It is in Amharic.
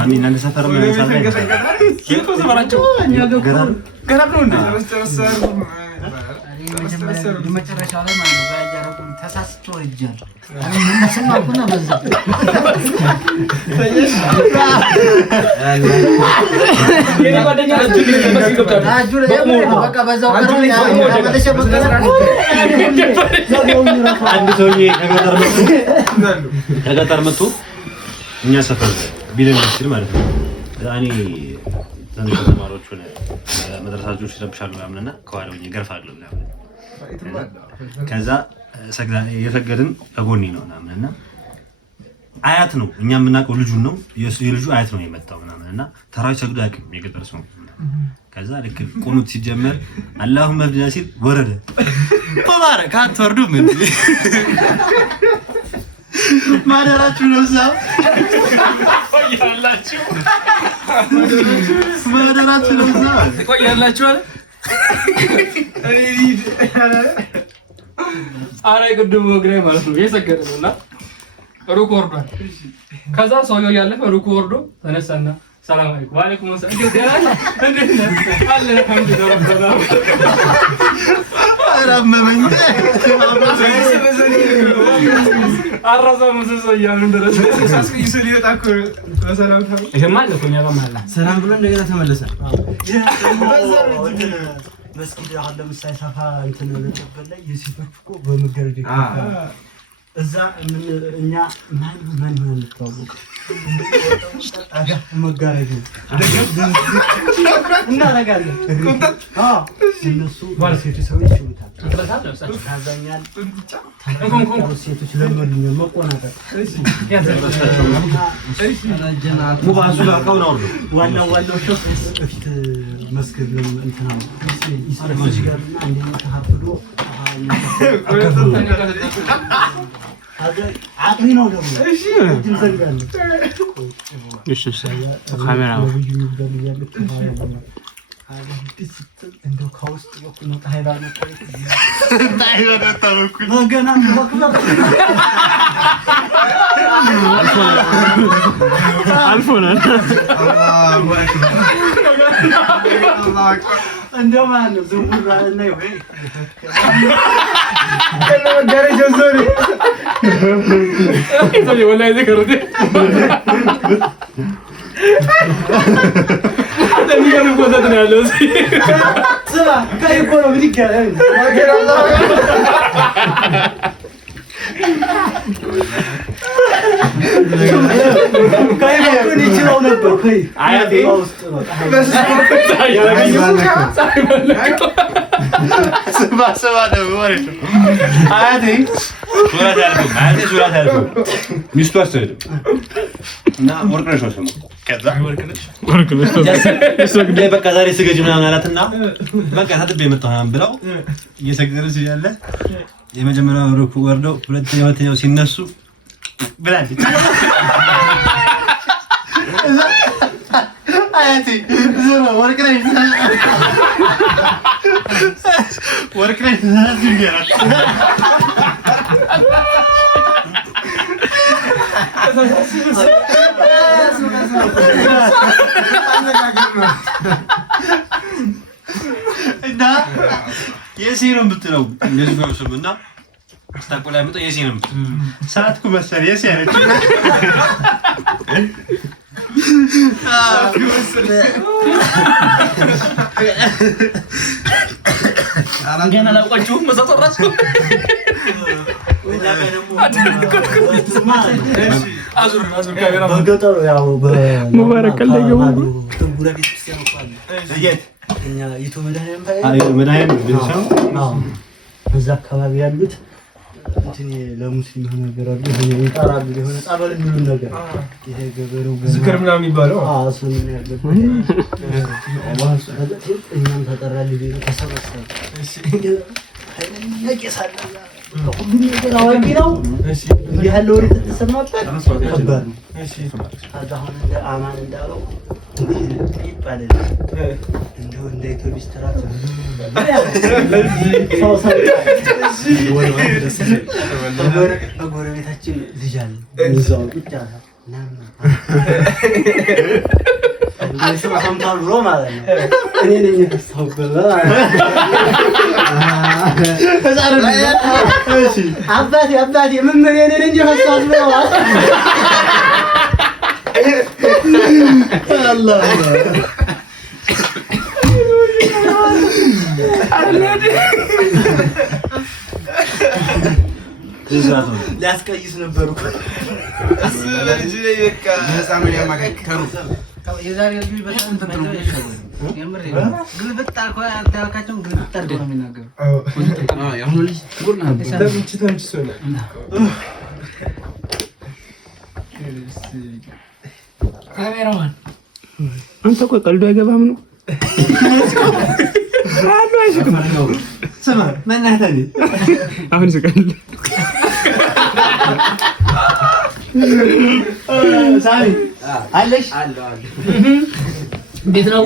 አሚን አንድ ሰፈር ማለት ነው ይልቁ ሰፈራቸው ገና ነው እንዴ መጨረሻ ላይ ማለት ነው ያያረቁን ተሳስቶ ወርጃል አሚን ሰማኩና በዛ የኔ ጓደኛ አጁ ላይ በቃ በዛው ቀረ አንድ ሰውዬ ከገጠር መጥቶ እኛ ሰፈር ቢለን ይችላል ማለት ነው እኔ ተማሪዎች ሆነ መድረሳቸው ሲረብሻሉ ምናምንና ከኋላው ይገርፋሉ ምናምን ከዛ የሰገድን ከጎኒ ነው ምናምንና አያት ነው እኛ የምናውቀው ልጁን ነው የልጁ አያት ነው የመጣው ምናምንና ተራዊ ሰግዶ ያቅም የገጠር ሰው ከዛ ልክ ቁኑት ሲጀመር አላሁመ ብዲና ሲል ወረደ ተባረከ አትወርዱ ምን ማደራችሁ ነው ሰው ቆያላችሁ ማደራችሁ ነው ሰው ቆያላችሁ አለ አሬ ቅድም ወግሬ ማለት ነው የሰገደ ነውና ሩኩ ወርዷል ከዛ ሰውየው ያለፈ ሩኩ ወርዶ ተነሳና ሰላም አለይኩም ወአለይኩም ሰላም እንዴት ነህ አለ አንተ ደረበና አራመመኝ አራዛ ሙሰሶ ያሉ ድረስ ሳስኪ ይስሊው ታኩ ሰላም ታው ይሄማል እኮ ነው ያማላ ሰላም ብሎ እንደገና ተመለሰ መስጊድ አሁን ለምሳሌ ሰፋ እንትን ለተበለ የሲቶች እኮ በመገረድ እዛ እኛ ማን ተዋወቀ አጋ መጋረድ እናረጋለን እነሱ ባለሴቶች ሰዎች ይችላል ታዛኛል ሴቶች ለምንድን ነው መቆናጠጥ ሙባሱ ጋር ነው ዋናው ሾፍ እፍት መስጊድ እንትና ይስረጅ ጋርና አንደኛ ተሐፍዶ አቅሪ ነው ደግሞ እሺ ትንዘጋለ እሺ ካሜራ እንደው ከውስጥ በኩል ነው ሃይባኖት ታይወጣው ገና አልፎናል እንደው ማን ነው ዝውውር ላይ ወይ ገረጀ ዞሪ ይሄ ወላሂ ዘከሩት ለሚገርም ቦታ ነው ያለው ስራ ከኢኮኖሚ ይጋራል ከኢኮኖሚ ይችላል ነበር ከይ አያቴ ሰባ ነው ወሬ አያቴ ሱራት ያልኩ ሚስቱ አስተውል እና ወርቅነሽ ነው ስሙ ከዛ ወርቅነሽ በቃ ዛሬ ስገጅ ምናምን አላትና በቃ ታጥቤ መጣሁ ምናምን ብለው እየሰገደች እያለ የመጀመሪያው ሩኩ ወርደው ሁለተኛው ሲነሱ ብላለች አያቴ ዘሮ ወርቅነሽ ይላል እና የሲሩም ብትለው እንደዚህ ነው ስምና ታቆላ መጣ የሲሩም ሰዓትኩ መሰለ የሲያረች ገና ላውቃችሁ መሰጠራችሁ አዙር ካሜራ በገጠሩ ያው ሙባረክ ለገው ጉራ ቤተክርስቲያን እንኳን እየት እኛ ይቶ መድኃኒዓለም እዛ አካባቢ ያሉት እንትን ለሙስሊም ሆነ ነገር አለ ይጣራሉ የሆነ ጻበል የሚሉን ነገር ይሄ ገበሬው ዝክር ምናምን የሚባለው እሱን ያለበት ዋስ እኛም ተጠራል ተሰበሰበ እሺ ነቄሳለ ሁሉም ነገር አዋቂ ነው እሺ ያለው ወሬ ተሰማበት ከባድ ነው እሺ አሁን እንደ አማን እንዳለው ይባላል እንደው እንደ ኢትዮጵያ ስትራት ጎረቤታችን ልጅ አለ እዛው ብቻ ሰው ሰምቷል ብሎ ማለት ነው። እኔ ነኝ የፈሳሁበት አባቴ ምን እኔ ነኝ የፈሳሁት ብለዋል። አላህ ሊያስቀይስ ነበር እኮ የዛሬ ልጅ በጣም ተጠቅሞ የምር ግልብጥ አልኩ አልታካቸው ግልብጥ አድርጎ ነው የሚናገረው። ያሁን ልጅ ጉርና ተምች ሶላ ካሜራማን አንተ እኮ ቀልዶ አይገባም ነው አሉ አይስቅም። ስማ መናታኒ አሁን ስቀል ሳሚ አለሽ አለ እንዴት ነው?